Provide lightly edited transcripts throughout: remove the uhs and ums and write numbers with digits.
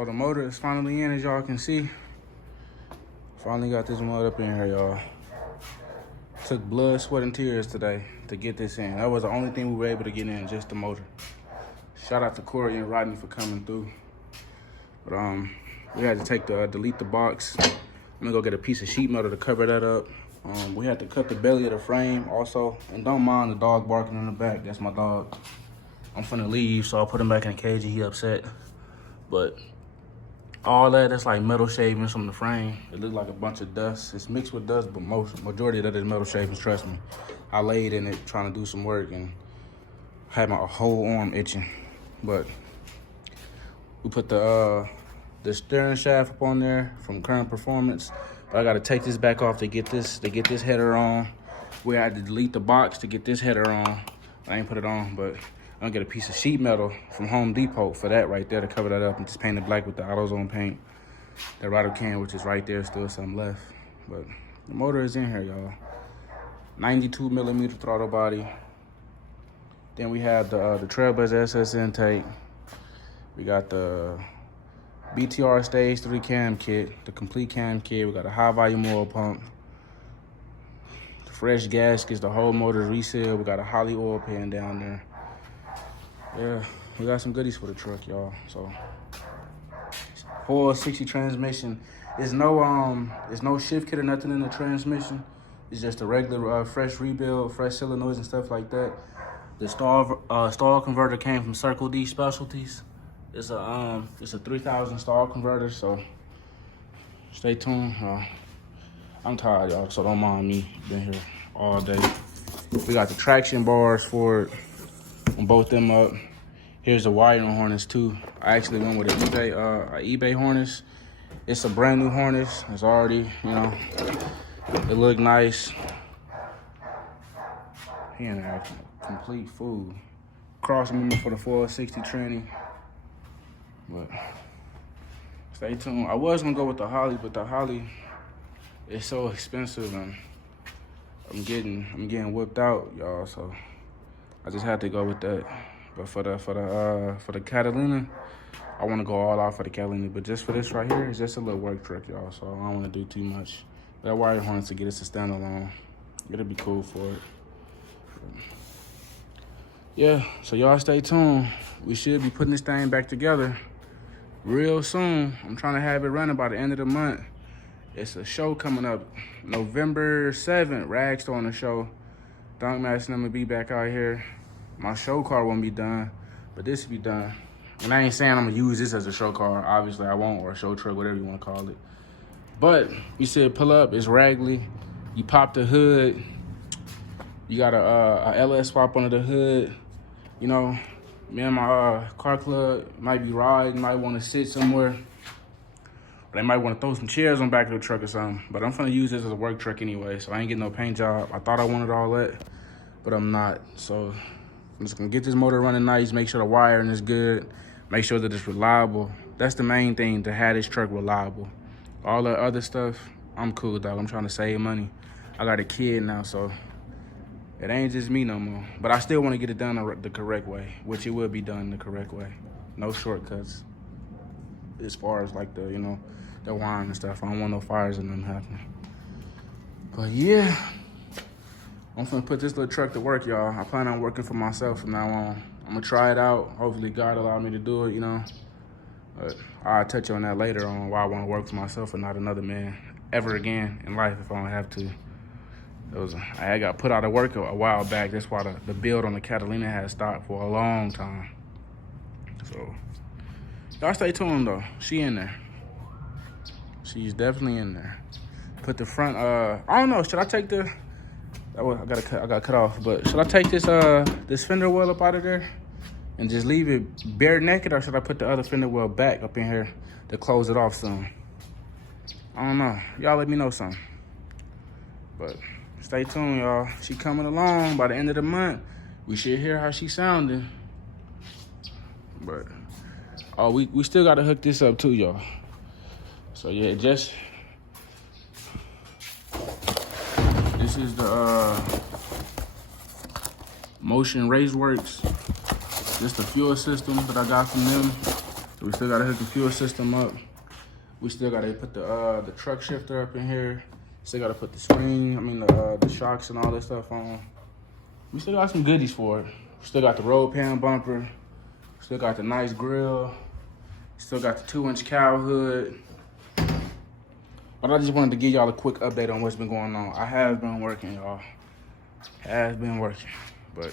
So the motor is finally in, as y'all can see. Finally got this mud up in here, y'all. Took blood, sweat, and tears today to get this in. That was the only thing we were able to get in, just the motor. Shout out to Corey and Rodney for coming through. But we had to take delete the box. I'm gonna go get a piece of sheet metal to cover that up. We had to cut the belly of the frame also. And don't mind the dog barking in the back, that's my dog. I'm finna leave, so I'll put him back in the cage and he upset. But all that's like metal shavings from the frame. It looked like a bunch of dust. It's mixed with dust, but majority of that is metal shavings, trust me. I laid in it trying to do some work and had my whole arm itching. But we put the steering shaft up on there from Current Performance. But I gotta take this back off to get this header on. We had to delete the box to get this header on. I ain't put it on, but I'm gonna get a piece of sheet metal from Home Depot for that right there to cover that up and just paint it black with the AutoZone paint. That Rider can, which is right there, still some left. But the motor is in here, y'all. 92 millimeter throttle body. Then we have the Trailblazer SS intake. We got the BTR Stage 3 cam kit, the complete cam kit. We got a high volume oil pump. Fresh gaskets, the whole motor resealed. We got a Holley oil pan down there. Yeah, we got some goodies for the truck, y'all. So 460 transmission. There's no shift kit or nothing in the transmission. It's just a regular fresh rebuild, fresh solenoids and stuff like that. The stall converter came from Circle D Specialties. It's a 3000 stall converter, so stay tuned. I'm tired, y'all, so don't mind me. Been here all day. We got the traction bars for it. On both them up. Here's the wiring harness too. I actually went with an eBay harness. It's a brand new harness. It's already, it looked nice. He in there, complete food. Cross member for the 460 tranny. But stay tuned. I was gonna go with the Holley, but the Holley is so expensive and I'm getting whipped out, y'all. So I just had to go with that. But for the Catalina, I want to go all out for the Catalina. But just for this right here, it's just a little work truck, y'all. So I don't want to do too much. That wire harness to get us a standalone, it'll be cool for it. Yeah, so y'all stay tuned. We should be putting this thing back together real soon. I'm trying to have it running by the end of the month. It's a show coming up, November 7th. Rag's throwing a show. Dunkmaster and I'm gonna be back out here. My show car won't be done, but this will be done. And I ain't saying I'm gonna use this as a show car. Obviously I won't, or a show truck, whatever you wanna call it. But you said pull up, it's Ragley. You pop the hood. You got a LS swap under the hood. Me and my car club might be riding, might wanna sit somewhere. They might want to throw some chairs on the back of the truck or something. But I'm finna use this as a work truck anyway, so I ain't getting no paint job. I thought I wanted all that, but I'm not. So I'm just gonna get this motor running nice, make sure the wiring is good, make sure that it's reliable. That's the main thing, to have this truck reliable. All the other stuff, I'm cool, dog. I'm trying to save money. I got a kid now, so it ain't just me no more. But I still want to get it done the correct way, which it will be done the correct way. No shortcuts. As far as like the wiring and stuff. I don't want no fires and them happening. But yeah, I'm finna put this little truck to work, y'all. I plan on working for myself from now on. I'm gonna try it out. Hopefully God allow me to do it, But I'll touch on that later on why I wanna work for myself and not another man ever again in life if I don't have to. I got put out of work a while back. That's why the build on the Catalina had stopped for a long time. So y'all stay tuned though. She in there. She's definitely in there. Put the front, I don't know, should I take I got cut off, but should I take this fender well up out of there and just leave it bare naked, or should I put the other fender well back up in here to close it off soon? I don't know. Y'all let me know something. But stay tuned, y'all. She coming along. By the end of the month, we should hear how she's sounding. But we still gotta hook this up too, y'all. So yeah, this is the Motion Raceworks. Just the fuel system that I got from them. So we still gotta hook the fuel system up. We still gotta put the truck shifter up in here. Still gotta put the screen, the shocks and all that stuff on. We still got some goodies for it. Still got the roll pan bumper. Still got the nice grill. Still got the 2-inch cowl hood. But I just wanted to give y'all a quick update on what's been going on. I have been working, y'all. Has been working, but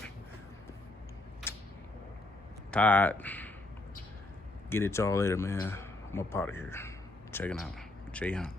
tired. Get it y'all later, man. I'm up out of here. Checking out. Jay Hunt.